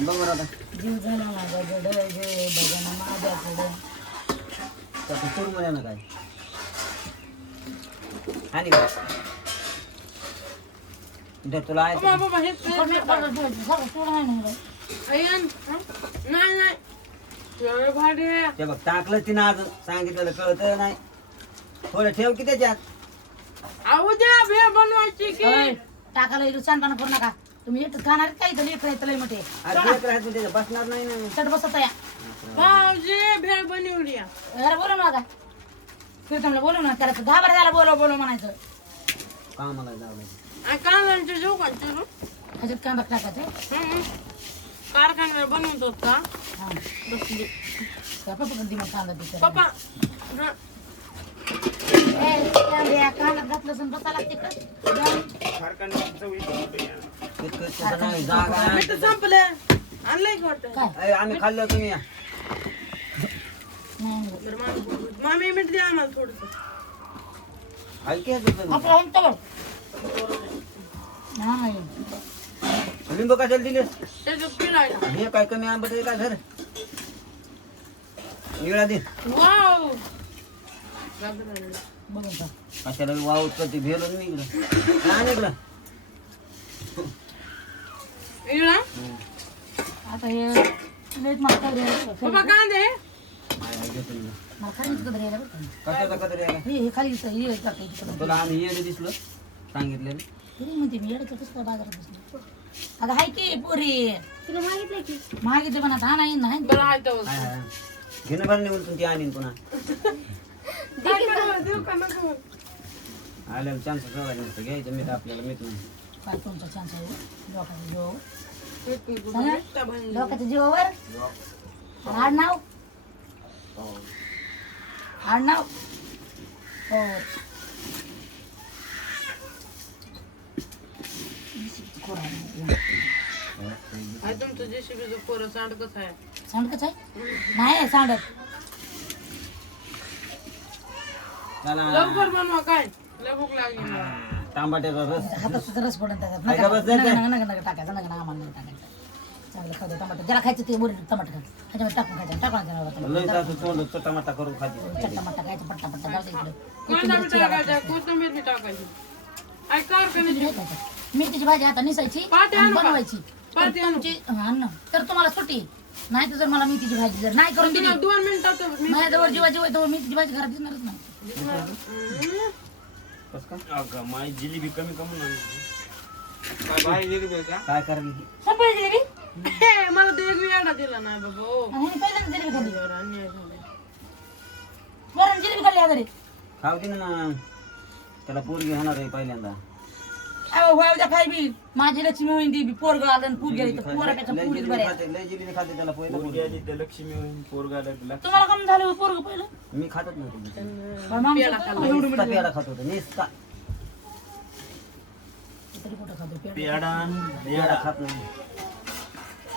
बघ बरं आता जीव झाला माझा गड गे बघा माझ्याकडे सुरू म्हणे ना काय आणि काय तुला आहे बाबा हे नाही भाडे ते बघ टाकलं तिनं अजून सांगितलेलं कळत नाही थोडं ठेव की त्याच्यात उद्या भेळ बनवायची की टाकायला इथं सांगताना करू नका तुम्ही येत खाणार काय इथं लेकर येतं लय मोठे अरे लेकरं आहेत पण त्याच्यात बसणार नाही ना चट बसत या भाऊजी भेळ बनवली अरे बोलू नका कीर्तनला बोलू ना त्याला घाबर झाला बोलव म्हणायचं कामाला जावं आणि कांद्यांचे जेव का चिरू ह्याच्यात कांदा टाकायचं कारखान्यात बनवतात का हा बसली पप्पा दिमाग कांदा पिक्चर पप्पा कांदा घातलं सण बसा लागते जागा मीठ संपलं आणलंय का वाटतं काय आम्ही खाल्लं तुम्ही या. नाही तर मामी मीठ द्या आम्हाला थोडस ऐकी आहे तुझं. आपलं होऊन तर नाही लिंबू कशाला दिले त्याच्यात पिळायला हे काय कमी आंबट आहे का घर निळा दे वाव बघून का कशाला वावत करते भेलो मी इकडं काय इकडं इळा आता हे लेट मागता पप्पा कांदे मला खाली कदर यायला बरं का. कशाचा कदर आहे का? हे खाली हे टाकायचं तिकडं. तुला आम्ही येणे दिसलो सांगितलेलं तरी म्हणते मी येड्याचं कसं काय बाजारात बसलो अगं हाय की पोरी तुला मागितलं की मागितले पण आता हा नाही नाही बरं आहे तर हाय, हाय. घेणं पण निवडून तुमची आणीन पुन्हा देऊ का नको आल्याला चान्स सगळा नसतं घ्यायचं मीठ आपल्याला मीठ नाही काय तुमचा चान्स आहे लोकांच्या जीवावर मिठ्ठा बनली. लोकांच्या जीवावर आडनाव आडनाव हो आहे तुमचं जेसीबीचं पोरं सांड कसं आहे सांडकच आहे नाही सांडत चला लवकर बनवा काय लय भूक लागली मला. टमाट्याचा रस हातात रस पडून त्याच्यात ऐका बस जायचं. नका टाकायचं नका आम्हाला नाही टाकायचं चांगलं खाऊ दे टमाटर ज्याला खायचं ते बोल टमाटर खा त्याच्यामध्ये टाकून खायचं लय टाकून असं तोंड टमाटा करून खाते टमाटर खायचं पट्टा पट्टा जाऊ दे कांदा बी इकडे टाकायचा कोथिंबीर बी टाकायची आई कारखान्याची मिरचीची भाजी आता निसायची पाटे आणि आणू का? बनवायची पाटे आणू. अन्न तर तुम्हाला सुट्टी नाही तर जर मला मेथीची भाजी जर नाही करून दिली तुम्हाला 2 मिनिटात मी माझ्याजवळ जीवा जीवा येतो मेथीची भाजी घरात दिसणारच नाही कस का अगं माई जिलेबी कमी कमी काय करायला संपली जिलेबी हे, मला ते एक वेळा दिला नाही बाबा ओ. आणि ह्याने पहिल्यांदा जिलेबी खाल्ली बरं, अन्याय झालाय. बरं जिलेबी खाल्ली घरी खाऊ दे ना त्याला पोरगी होणार आहे पहिल्यांदा अहो होय उद्या खाय बी माझी लक्ष्मी होईन ती बी पोरग आलं आणि पूर गेली तर पोरापेक्षा लय पुरीच जिलेबी बऱ्या खाते लय जिलेबी खाते त्याला पहिला पोरगी आली तर लक्ष्मी होईन पोरगा लागला तुम्हाला कम झालं पोरग पहिलं मी खातच नव्हतो पण माणूस पेढा खाल्ला. एवढं नुसता मिळतं. पेढा खात होतो नुसता तरी कुठं खातो पेढा? पेडा पेढा खात नाही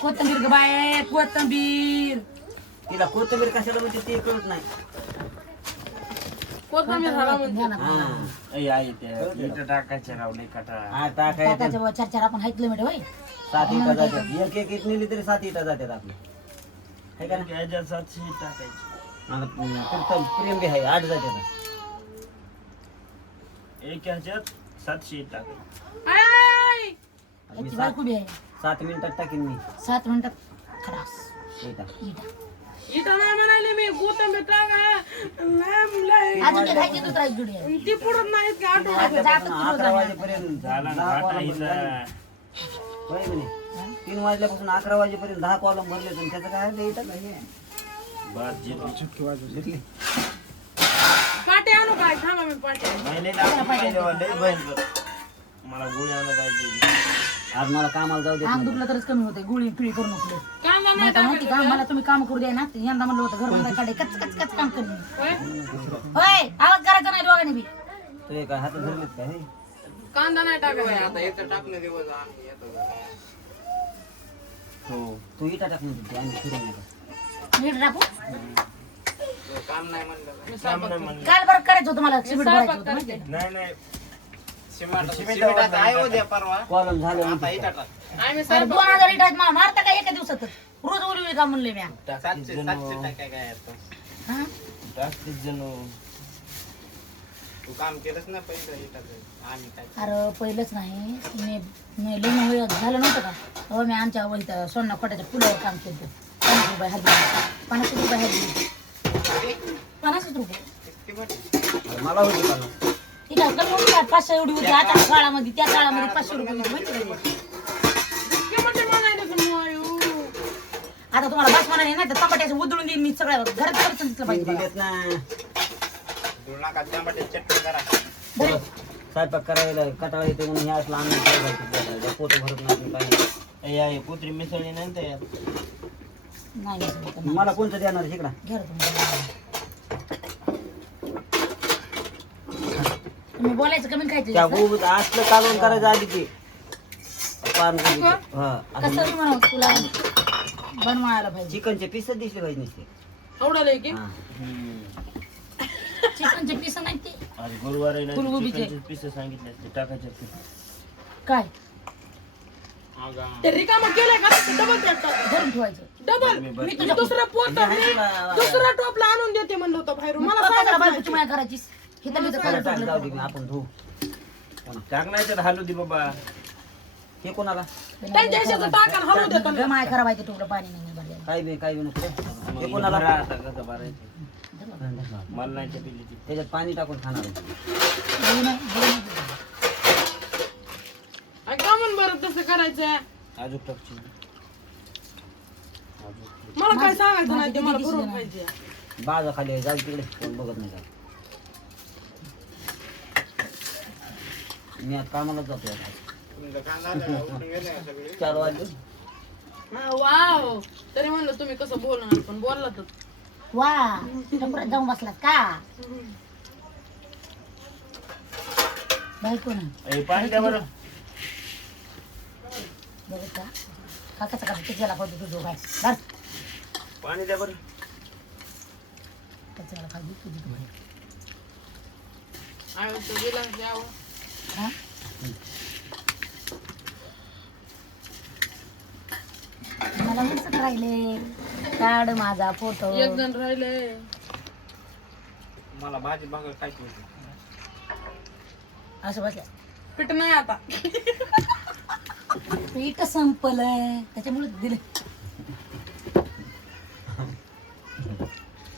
कोथिंबीर ग बाय कोथिंबीर तिला कोथिंबीर कशाला म्हणजे ते कळत नाही कोथिंबीर झाला म्हणजे हा आई त्या इथं टाकायच्या रावले कटा हा टाकायचं टाकायचं चार चार आपण 8 किलोमीटर होय 7 इटा जातात एक एक इट नेली तरी 7 इटा जातात आपली है का ना त्याच्या 700 टाकायची मला कीर्तन प्रेम बी आहे 8 जातात एक ह्याच्यात 700 टाकायची आई, मी याची बायको बी आहे 7 मिनिटात टाकीन मी 7 मिनिटात खलास इटा इटा इथं नाही म्हणाले मी कोथिंबीर टाका नाही लय. अजून ते खायची दुसरा एक जुडी आहे ती पुढत नाहीत की आठवण आतापासून 11 वाजेपर्यंत झाला 10 घाटा कॉलम हिचा होय म्हणे 3 वाजल्यापासून 11 वाजेपर्यंत 10 कॉलम भरले तर त्याचं काय ते इटा नाही बस जिलेबी घेतली पाटे आणू काय थांबा मी पाटे आणू. नाही लय भयंकर मला गोळी आणत आहे आज मला कामाला जाऊ देत अंग नाही. दुखलं तरच कमी होते गुळी पिळी करू नको कांदा नाही नाही तर माहिती का टाकायचा मला तुम्ही काम करू द्या ना यंदा म्हणलं होतं घर मध्ये काढे कच कच कच काम करून होय? होय आवाज करायचा नाही दोघांनी बी तुझे काय हात धरलेत का हे कांदा नाही टाकायचा आता इथं टाकलं दिवस हो तू इटा टाक म्हणते आम्ही फिरून येतो नीट टाकू मी स्वयंपाक करते. काल बरं करायचं होतं मला मी सिमेंट स्वयंपाक भरायचं होतं माहिती करते. आहे? नाही नाही सिमेंटाचं आहे उद्या परवा कॉलम झाले आता इथं टाक. आम्ही अरे साहेब 2000 इटात मला मारता का एका दिवसात रोज उलवी का म्हणले मी 700 टाकाय काय आता. हा तू काम केलंच ना पहिलं इथं आम्ही काय अरे पहिलंच नाही मी लग्न झालं नव्हतं का तेव्हा मी आमच्या इथं सोन्या खोट्याच्या पुलावर काम केलं 50 रुपये हजरी 50 रुपये हजरी 50 रुपये किती मोठी? मला होती का ठीक आहे कमी होती का 500 एवढी होती आता काळामध्ये त्या काळामध्ये 500 रुपये होती माहिती का ते? किती म्हणायला तुम्ही आयो? आता तुम्हाला बस म्हणाले ना तर टमाट्याचं उधळून देईन मी सगळ्या घरात खर्च दिसलं पाहिजे मला. दिलेत ना धुळ नका टमाटे चटणी करा. बरं. स्वयंपाक करायला कटाळा येते म्हणून हे असलं आणून पोट भरत नाही काही आहे कुत्री मिसळली नंतर यात नाही नाही सगळं तर मला कोणतं देणार शिकडा घ्या रे तुम्ही बोलायचं कमी त्या खायचं गोबीत असलं कालवण करायचं आधी ते पान गोबीचं. हा कसं असं मी म्हणावं तुला बनवायला पाहिजे चिकनचे पीस दिसले पाहिजे नुसते आवडायला की हा. चिकनचे पीस नाही ते आज गुरुवार आहे ना फुलगोबीचे. पिस सांगितले ते टाकायचे काय ते रिकामं केलंय का डबल टाकतात धरून ठेवायचं डबल मी तुझ्या दुसरा पोत दुसरा टोपला आणून देते म्हणलं होतं बाहेरून मला कशाला सांगायचं बायकोची माया करायचीस हे तर मी तर त्याला टाक, खायला जाऊ दे मी आपण धुवू टाक नाही तर हालू दे बाबा. हे कोणाला त्यांच्या ह्याच्याचं टाकाल हलवू देतो मी. माय खराब आहे ते टोपलं पाणी नाही भरलेलं काही बी नको मग हे भरा कोणाला आता कसं भरायचं. मला नाही त्या पिल्लीची. त्याच्यात पाणी टाकून खाणार आहे. बोलू नाही, बोलू नाही. अरे का म्हणून बरं तसं करायचं अजून टाकची. मला काय सांगायचं नाही ते मला माझी बरोबर किती पाहिजे बाजा खाली आहे, जाऊ तिकडे कोण बघत नाही का मी आज कामालाच जातो आता. तुमचं कांदा उठून गेले का सगळे? 4 वाजले हा, वाव तरी म्हणलं तुम्ही कसं बोलणार पण बोलला तर वा टपरात जाऊन बसलात का बायको ना ए, पाणी द्या बरं. बघत का काकाचा कसा त्याला खाऊ तुझं काय बस पाणी द्या बरं. त्याला खाऊ तुझी आयुष्य गेला द्यावं हा मला मस्त राहिले काढ माझा फोटो एक जण राहिले मला भाजी भाकर खायची होती. असं बसल्या पीठ नाही आता पीठ संपलंय त्याच्यामुळे दिले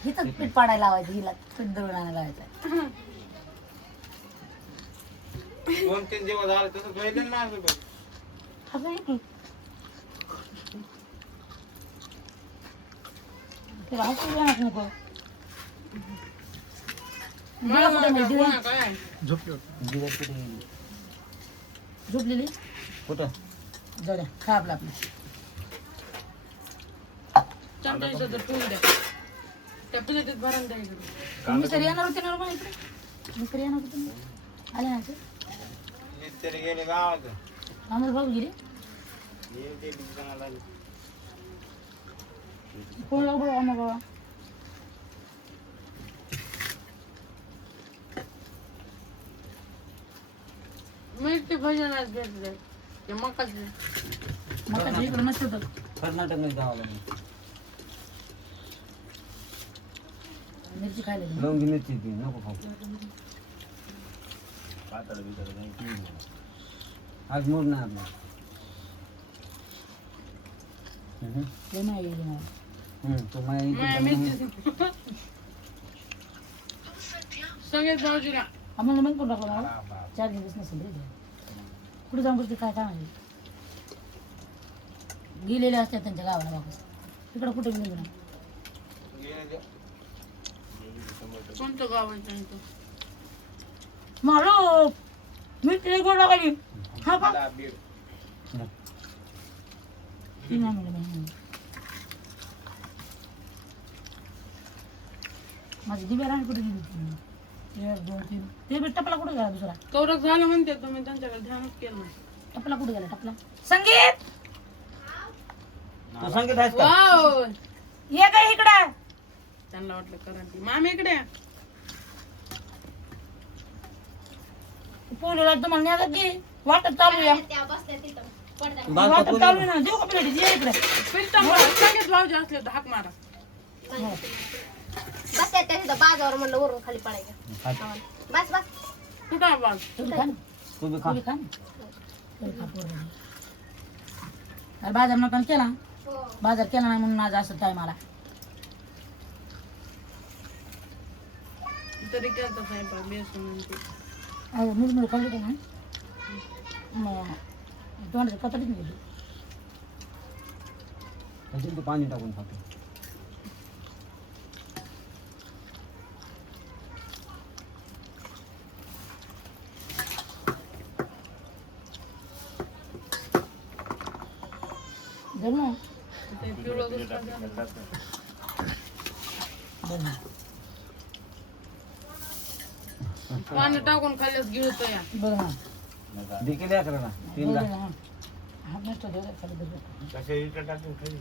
हिथंच पीठ पाडायला लावायचं हिला पीठ दळून आणायला लावायचं 2-3 दिवस झाले तसं व्हायलं ना असं बघ. असं आहे की त्याला हसू येणार नको मला कुठे नाही दिवा पुन्हा काय दिवस कुठे गेले? झोपलेली कुठं जाऊ द्या खा आपलं आपलं चमचा इथं ठेवून द्या त्या प्लेटीत भरून द्या इकडे मिस्त्री येणार होते ना मला इकडे मिस्त्री येणार होते ना आले ना ते मिस्त्री गेले गावात. आम्हाला भाऊ गेले हे ते दुकानाला आले. कोण लागलो आम्हाला बाबा मी ते भजन आज भेटले ते मकाचे मग इकडे मस्त होतं कर्नाटक मध्ये जावं लागेल मिरची खायला गेली. लवंगी मिरची ती नको खाऊ पातळ बितळ नाही. आज मूड नाही आपला ते नाही गेली मला. तो माझ्या मिरची सगळेच भाऊजीला आम्हाला मग कोण टाकलं मला 4 दिवस नसेल रे कुठे जाऊन करते काय काय माहिती गेलेले असतात त्यांच्या गावाला वापस तिकडे कुठे गेले ना कोणतं गाव आहे त्यांचं मारो मी तिथे गोड लागली हा का मला बीड. ती नाही म्हणलं माझी दिव्या राणी कुठे गेली होती? 1 2 3 ते बी टपला कुठे गेला दुसरा कौरक झालं म्हणते तुम्ही त्यांच्याकडे ध्यानच केलं नाही टपला कुठे गेला टपला संगीत तू सांगित आहेस का वाव ये काय इकडं त्यांना वाटलं करंटी मामी इकडे पोलीला तुम्हाला न्यायचं की वाटत चालू आहे बाल वाटत पकडून चालू आहे ना देऊ का प्लेट ये इकडे पिलटा मला सगळेच भाऊजी असले तर हाक मारा बस त्या बाजावर म्हणलं वरून खाली पडायचं बस बस कुठं आहे बाज तुम्ही खा ना तू बी खा तुम्ही खा ना तुम्ही खा पोरं. अरे बाजार नका केला बाजार केला नाही म्हणून आज असं टाइम आला तरी केलं स्वयंपाक बेसन ते अहो मुरमुर खाल्ली का नाही मग तोंडाचं कतडीच नाही त्याच्यात तू पाणी टाकून खातो जर ना ते पिवळं दुसरं झालं. बरं ना. पाणी टाकून खाल्ल्यास गिळतं या बरं ना देखील या करा ना तीनदा बरं ना हा नसतो देऊ खाली बरं कशा इकडे टाकून खाली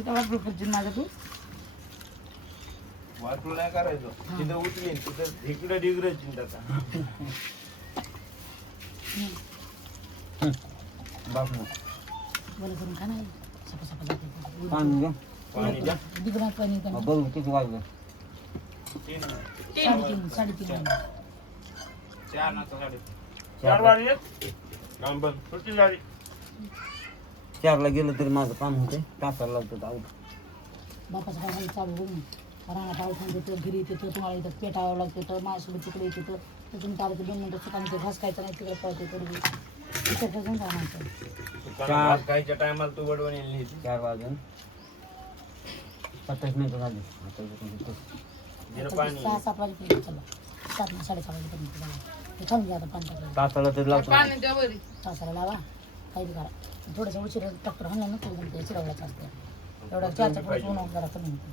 इथं वाटलं करशील माझं तू वाटलं नाही करायचं तिथं उचलीन तिथं इकडे डिग्रे चिंता बाप मग बरं करून खा नाही सपा सपा जाते पाणी घ्या पाणी द्या दिगरा पाणी मग बघू किती वाजलं साडेतीन चार ना चार वाजले काम बंद सुट्टी झाली 4ला गेलं तरी माझं काम होते तासाला लावतो आऊट बापाचं काय चालू करून राणा पाऊस देतो घरी येतो तुम्हाला इथं पेटावं लागतं तर माझ्यासोबत तिकडे येतो तर तुम्ही चालतं 2 मिनिटं सुकाने ते घास खायचं नाही तिकडे पळते तरी तिकडे जाऊन राहणार खायच्या टायमाला तू बडवण येईल 4 वाजून 27 मिनिटं झाली आता इथून पाणी 6-7 वाजेपर्यंत चला 7-6:30 वाजेपर्यंत चला ते खाऊन घ्या आता पाणी टाकलं तासाला तरी लावतो पाणी द्या बरी तासाला लावा काही बी करा थोडंसं उशीर ट्रॅक्टर हाणलं ना तरी ते चिरवल्याचं असतं एवढं 4च्या पुढे ऊन जरा कमी होतं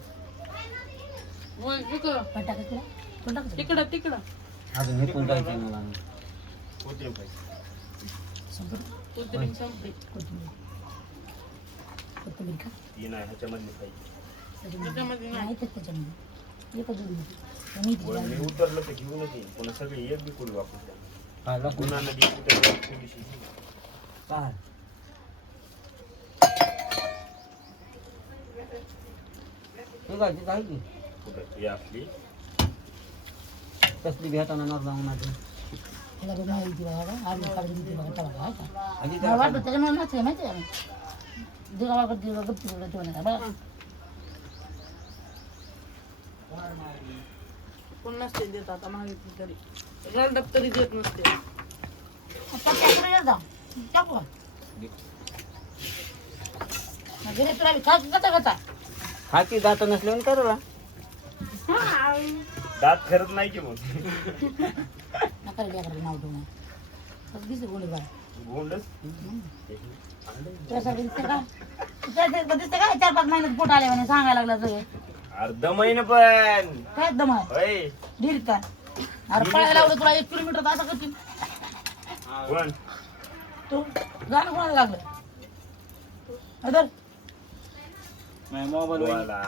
बोल तिकडं पण टाकायचं तुला पण टाकायचं तिकडं तिकडं अजून हे पण जायचं मला होते पाहिजे संपत कोथिंबीर संपली कोथिंबीर कोथिंबीर खा ती नाही ह्याच्यामधली पाहिजे त्याच्यामध्ये नाही नाही तर त्याच्यामध्ये एकच जोडी होती मी पण मी उतरलं तर घेऊनच येईल पुन्हा सगळी एक बी कुडी वापरते खायला पुन्हा नदी कुठे थोडीशी काय ठीक आहे ठीक आहे की कुठं ती आपली कसली भेटाना नर जाऊन माझी त्याला बघ नाही ती बघा आम्ही काढून दिली बघा त्याला आहे का आधी मला वाटतं त्याच्यामुळे नसते माहिती आहे देवाकडे दिलं गप्पी तिकडे ठेवणार बघा कोण नसते देत आता मागितली तरी रडप तरी देत नसते टाकू गेले तुला खा कसा कसा खाकी जात नसल्यावर करायला दात खरत नाही की मग नका रे लेकराला नाव ठेवून दिसते गोळी बाळा गोंडच त्यासाठी दिसते का 4-5 महिन्यात पोट आले म्हणे सांगायला लागला सगळे अर्ध महिने पण काय दम होय दीड का अरे पळायला लावलं तुला 1 किलोमीटर तर असं करतील कोण तू गाणं कोणाला लागलं अदर बोला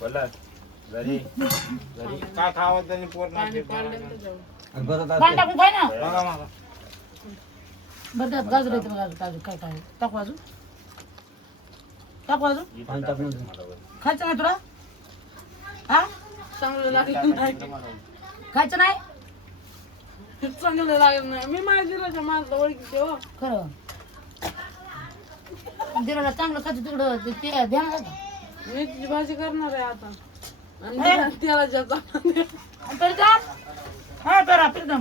बोला घरी घरी काय खावं त्यांनी पाणी पाडलं त्याच्यावर बरं पाणी टाकून खाय ना बघा मागा बरं त्यात गाजर येते गाजर काजू काय काय टाकू अजून टाकू अजून पाणी टाकून खायचं नाही तुला हा चांगलं लागलं नाही खायचं नाही चांगलं लागलं नाही मी माझ्या माझं ओळखीचे हो खरं दिराला चांगलं खायचं तिकडं ते ध्यान का मेथीची भाजी करणार आहे आता आणि त्याला ज्याचा तरी का हा तर प्रीतम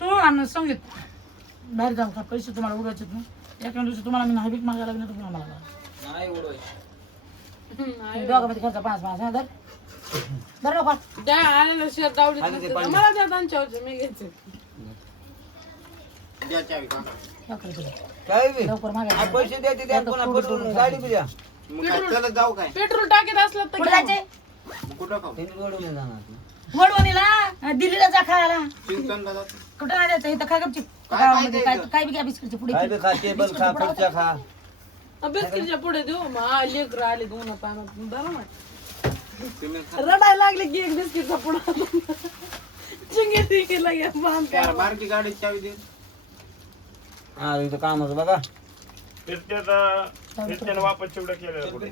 तू आणि संगीत बाहेर जाऊन खा पैसे तुम्हाला उडवायचे ना एका दिवशी तुम्हाला मी नाभिक मागायला लागणार तुम्हाला मला नाही दोघांमध्ये खर्च 5-5 हा धर नको त्या आलेलं शेत दावडीत नसते तर मला त्या त्यांच्यावरचे मी घ्यायचे काय बी लवकर मागायचं पैसे द्यायचे द्या पुन्हा पडून गाडी बी द्या पेट्रोल टाकीत असलं तर कुठे घ्या. जायचे त्यांनी जोडून जाणार वडवणीला दिल्लीला जा खायला कुठं नाही जायचं इथं खा गपची गावामध्ये काय बी घ्या बिस्किटचे पुढे काय बी खा टेबल खा खुर्च्या खा बिस्किटच्या पुढे देऊ मग लेकर आले दोन पाण्यात बरं ना रडायला लागले की एक बिस्किटचा पुडा चिंगे टिकीला घ्या बांध यार बारकी गाडी चावी दे. हा इथं कामच बघा फिरत्यानं वापस चिवडा केलेला कुठे?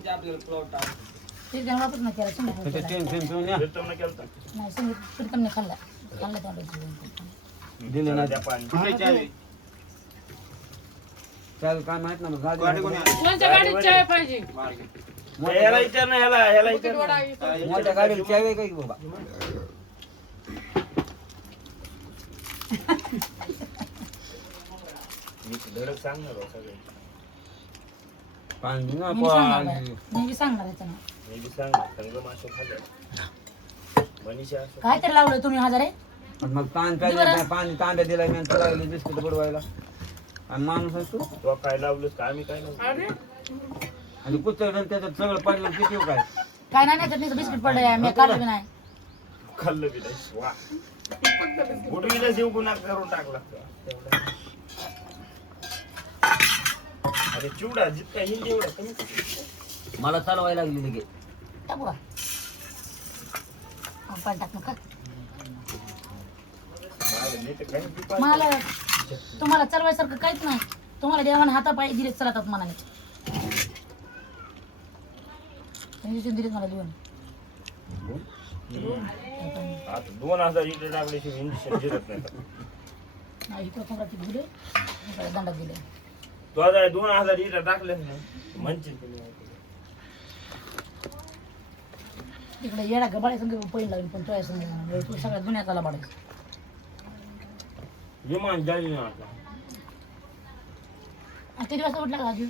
ते जण वापस नाही केला संगीत तिथे टीन फिन पिऊन या फिरताना केलता. नाही संगीत प्रीतमने खाल्ला तोंडाची दिले ना त्या पाणी. कुठे चावी? चालेल काय माहित ना गाडी गाडी कोणी आणली? कोणत्या गाडीत चाय पाहिजे ह्याला विचार ना ह्याला विचार वडा ना. मोठ्या गाडीला चावी आहे का की बाबा मी धडक सांगणार हो सगळे. पाणी ना मी सांगणार याचं नाव. मी बी सांगणार संग मासे खाल्ले मनीषा असं. काय तरी लावलं तुम्ही हजारे मग पाणी प्यायला पाणी तांब्या दिला मी तुला बिस्किट बुडवायला आणि माणूस आहे तू तो काय लावलंस का आम्ही काय लावलं? अरे आणि कुठं त्याच्यात सगळं पडलं किती येऊ काय काय नाही त्याच्यात बिस्किट पडलंय मी काढलं बी नाही खाल्लं बी नाही. वा गुडवीला जीव गुन्हा करून टाकला. अरे चिवडा जितका हिंदी एवढा कमी. मला चालवायला लागली लगे टाकू का पाणी टाक नका माझं नाही तर काही बी पाहिजे. मला तुम्हाला चालवायसारखं काहीच नाही तुम्हाला देवाने हातापाय दिले चालतात मनाने इंजेक्शन दिलेत मला देऊन आता 2000 लिटर टाकल्याशिवाय इंजेक्शन जिरत नाही. नाही इकडं कोंबड्याची दिले दंडात दिले तो आता 2000 लिटर टाकलेच नाही म्हणशील तुम्ही. इकडे येडा गबाळ्या संग पहिलं लागली पण तो संग सगळ्या दुनियात आला बाळायचं विमान जाईल ना आता. किती वाजता उठला का अजून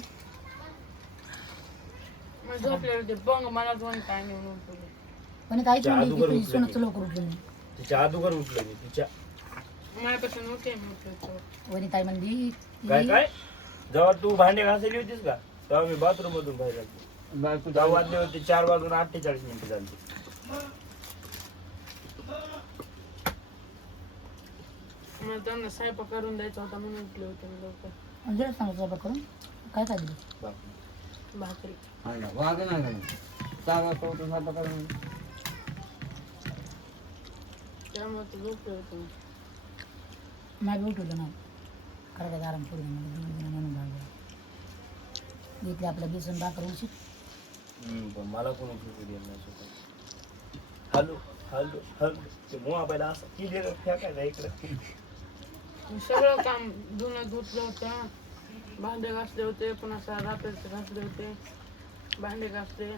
मग झोपले होते बंग मला दोन काय नेऊन उठवले. पण इथं आईच जादूगर म्हणली उठलं सोनच लवकर उठलं नाही तिच्या अगोदर उठलं मी तिच्या माझ्यापासून उठे मी उठलो वनी ताई म्हणली काय काय जेव्हा तू भांडे घासली होतीस का तेव्हा मी बाथरूम मधून बाहेर आलो. बायको तेव्हा वाजले होते 4:48 झाली. मला त्यांना स्वयंपाक करून द्यायचा होता म्हणून उठले होते मी लवकर जरा सांगितलं बघ करून काय काय दिलं भाकरी वाघ नाही काय 4 वाजता उठून स्वयंपाक करून त्यामुळे ते झोपले होते मी. मागे उठवलं नाही करायचं आराम करून म्हणून भागलं इकडे आपलं बेसन भाकर उशीत पण मला कोणी झोपू दिलं नाही स्वतः. हॅलो हॅलो हॅलो ते मोबाईल असं किती फेकायचा इकडे. सगळं काम धुणं धुतलं होतं भांडे घासले होते पुन्हा रात्रीचे घासले होते भांडे घासले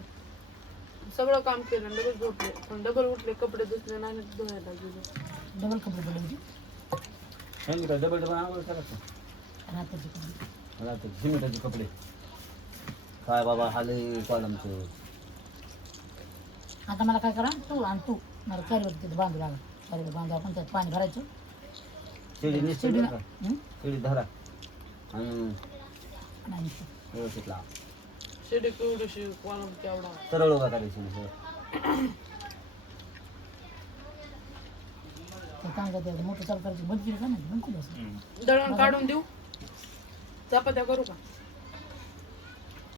सगळं काम केलं डबल झोपले पण डबल उठले कपडे धुतले नाही धुवायला गेले. डबल कपडे बोलले होते डबल डबल आंघोळ करायचं रात्रीचे कपडे रात्री सिमेंटाचे कपडे काय बाबा हाले कॉलमचं आता मला काय करा तू आणि तू मला कॅरीवर तिथे बांधू लागा कॅरीवर बांधू आपण त्यात पाणी भरायचं शिडी निश्चित शिडीला का शिडी धरा आणि नाही व्यवस्थित लावा शेडी केवढीशी कॉलम केवढा सरळ उभा करायची सर तर चांगलं ते मोटर चालू करायची बंद केली का नाही बंद केली असं दळण काढून देऊ चपात्या करू का